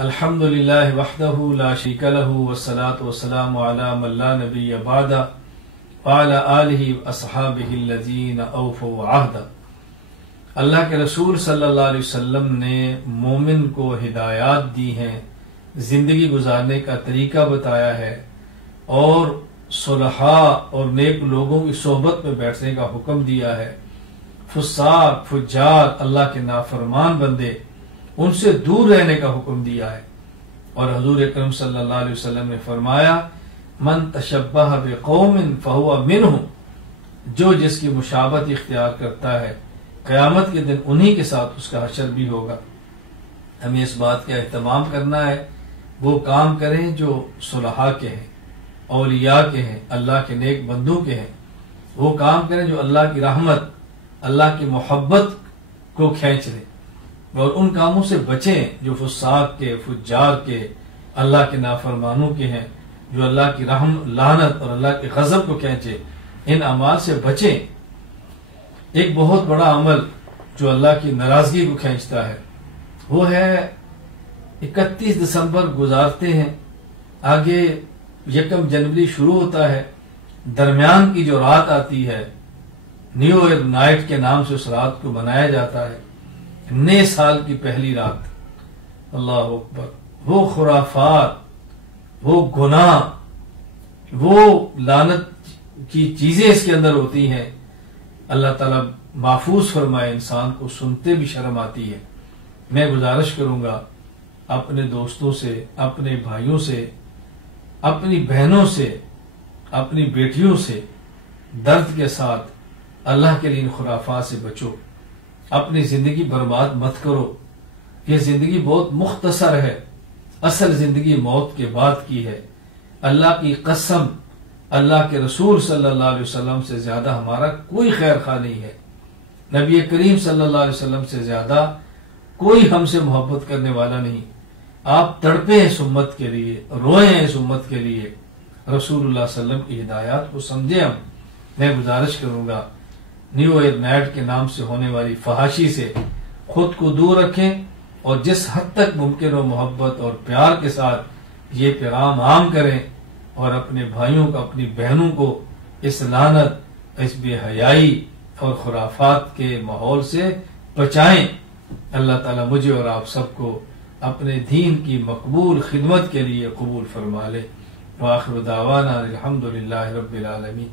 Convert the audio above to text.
الحمدللہ وحدہ لا شریک لہ والصلاة والسلام علی من لا نبی بعدہ وعلی آلہ واصحابہ الذین اوفوا عہدہ۔ اللہ کے رسول صلی اللہ علیہ وسلم نے مومن کو ہدایات دی ہیں، زندگی گزارنے کا طریقہ بتایا ہے اور صلحاء اور نیک لوگوں کی صحبت میں بیٹھنے کا حکم دیا ہے۔ فساق فجار اللہ کے نافرمان بندے ان سے دور رہنے کا حکم دیا ہے، اور حضور اکرم صلی اللہ علیہ وسلم نے فرمایا من تشبہ بقوم فہو منہم، جو جس کی مشابہت اختیار کرتا ہے قیامت کے دن انہی کے ساتھ اس کا حشر بھی ہوگا۔ ہمیں اس بات کا اہتمام کرنا ہے، وہ کام کریں جو صلحاء کے ہیں، اولیاء کے ہیں، اللہ کے نیک بندوں کے ہیں۔ وہ کام کریں جو اللہ کی رحمت، اللہ کی محبت کو کھینچ لیں، اور ان کاموں سے بچیں جو فساق کے، فجار کے، اللہ کے نافرمانوں کے ہیں، جو اللہ کی لعنت اور اللہ کے غضب کو کھینچے۔ ان اعمال سے بچیں۔ ایک بہت بڑا عمل جو اللہ کی ناراضگی کو کھینچتا ہے وہ ہے 31 دسمبر گزارتے ہیں، آگے 1 جنوری شروع ہوتا ہے، درمیان کی جو رات آتی ہے نیو ایئر نائٹ کے نام سے اس رات کو منایا جاتا ہے، نئے سال کی پہلی رات۔ اللہ اکبر! وہ خرافات، وہ گناہ، وہ لعنت کی چیزیں اس کے اندر ہوتی ہیں، اللہ تعالیٰ محفوظ فرمائے، انسان کو سنتے بھی شرم آتی ہے۔ میں گزارش کروں گا اپنے دوستوں سے، اپنے بھائیوں سے، اپنی بہنوں سے، اپنی بیٹیوں سے درد کے ساتھ اللہ کے لیے ان خرافات سے بچو، اپنی زندگی برباد مت کرو۔ یہ زندگی بہت مختصر ہے، اصل زندگی موت کے بعد کی ہے۔ اللہ کی قسم، اللہ کے رسول صلی اللہ علیہ وسلم سے زیادہ ہمارا کوئی خیر خواہ نہیں ہے، نبی کریم صلی اللہ علیہ وسلم سے زیادہ کوئی ہم سے محبت کرنے والا نہیں۔ آپ تڑپے اس امت کے لیے، روئے اس امت کے لیے، رسول اللہ صلی اللہ علیہ وسلم کی ہدایات کو سمجھیں ہم۔ میں گزارش کروں گا نیو ایئر نائٹ کے نام سے ہونے والی فحاشی سے خود کو دور رکھیں، اور جس حد تک ممکن ہو محبت اور پیار کے ساتھ یہ پیغام عام کریں، اور اپنے بھائیوں کو، اپنی بہنوں کو اس لعنت، اس بے حیائی اور خرافات کے ماحول سے بچائیں۔ اللہ تعالیٰ مجھے اور آپ سب کو اپنے دین کی مقبول خدمت کے لیے قبول فرما لے۔ وآخر دعوانا الحمدللہ رب العالمین۔